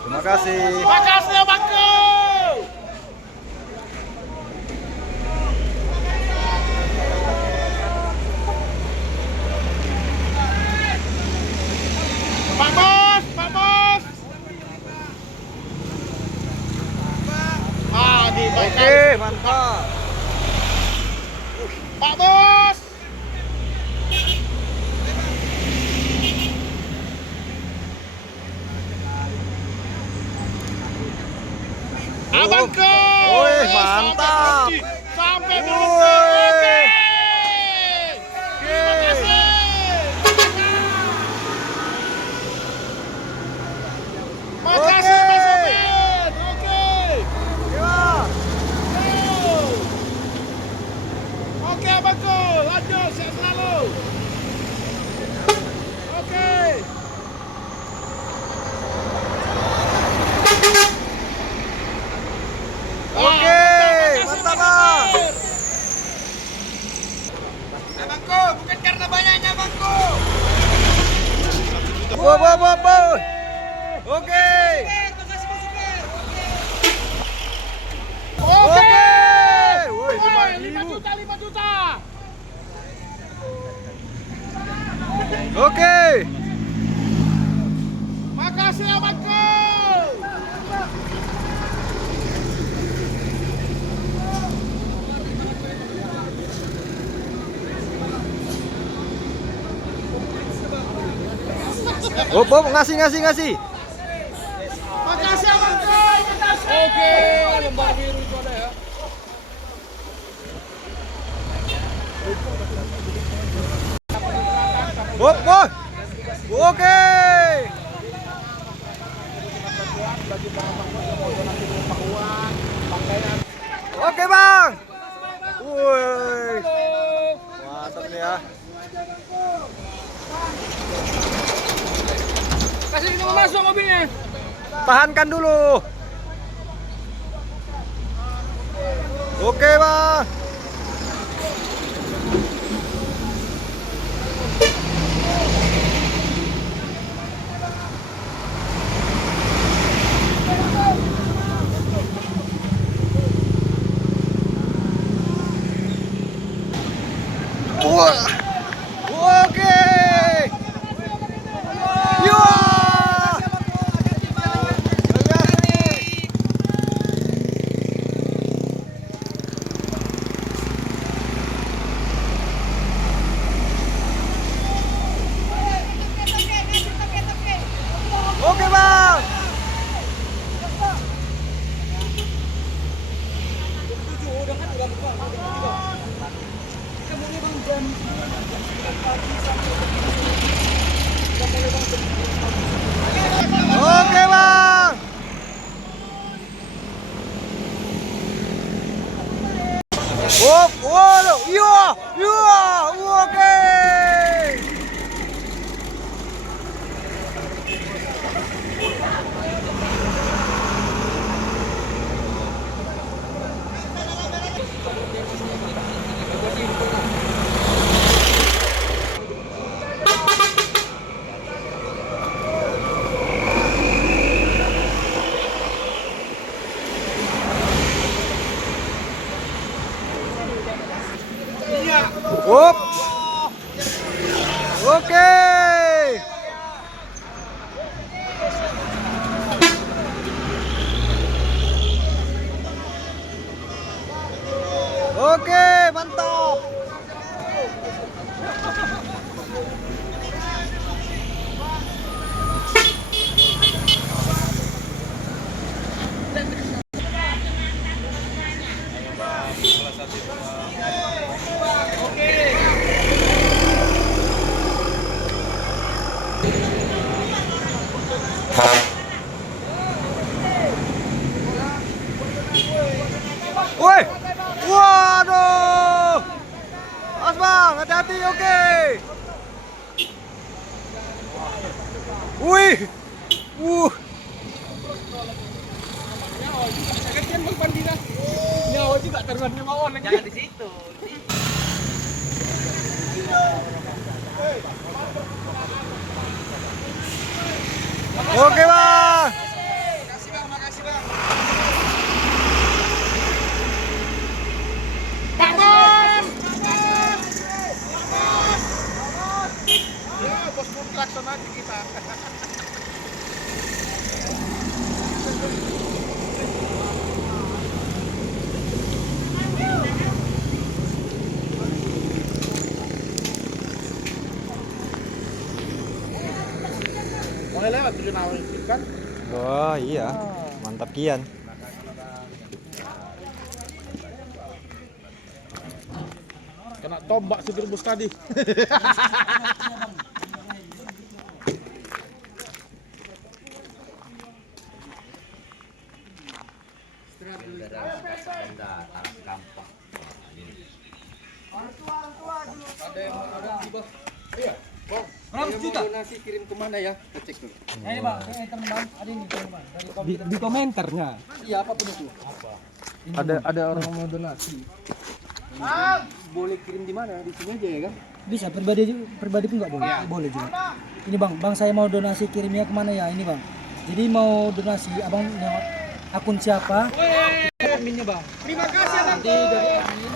Terima kasih. Makasih ya Bangku. Pak Bos, Pak Bos. Oke, mantap. Pak Bos. Abangku. Wih, mantap. Sampai Wih. beruntung. Oke. Terima kasih. Makasih Oke. Mas Sopir. Oke. Ya. Yo. Oke abangku, lanjut sehat selalu. Oke. Oke, mantap, Bang. Abangku, bukan karena banyaknya abangku. Wow. Oke. Oke. Woi, Woi, 5.000. 5 juta, 5 juta. Oke. Makasih abangku. Oh, ngasih. Makasih abangku. Oke, lembar biru itu ada ya. Boy. Oke. Oke, Bang. Woi. Mantap nih ya. Kasih itu masuk mobilnya. Tahankan dulu. Oke, Bang. Wah. Oke. Yo. Oke, Bang. Oke, Bang. Waduh, oke. Up. Oke. Oke, mantap. Woi. Waduh. Mas Bang, hati-hati, oke. Wih. Nyawa juga taruhan mawon lagi. Jangan di situ. Oke, Bang. bikin awal kan? Oh iya, mantap kian. Kena tombak supir bus tadi. Ada yang ada di bawah. Iya, Bang. Berapa juta? Donasi kirim kemana ya? Kita cek dulu. Ini bang, ini teman bang, ada ini teman bang. Di komentarnya. Iya, apapun itu. Apa? Ada orang yang mau donasi. Boleh kirim di mana? Di sini aja ya kan? Bisa pribadi pun nggak boleh, boleh juga. Ini bang, saya mau donasi kirimnya kemana ya? Ini bang. Jadi mau donasi, abang nengok akun siapa? Adminnya bang. Terima kasih abang. Nanti dari admin.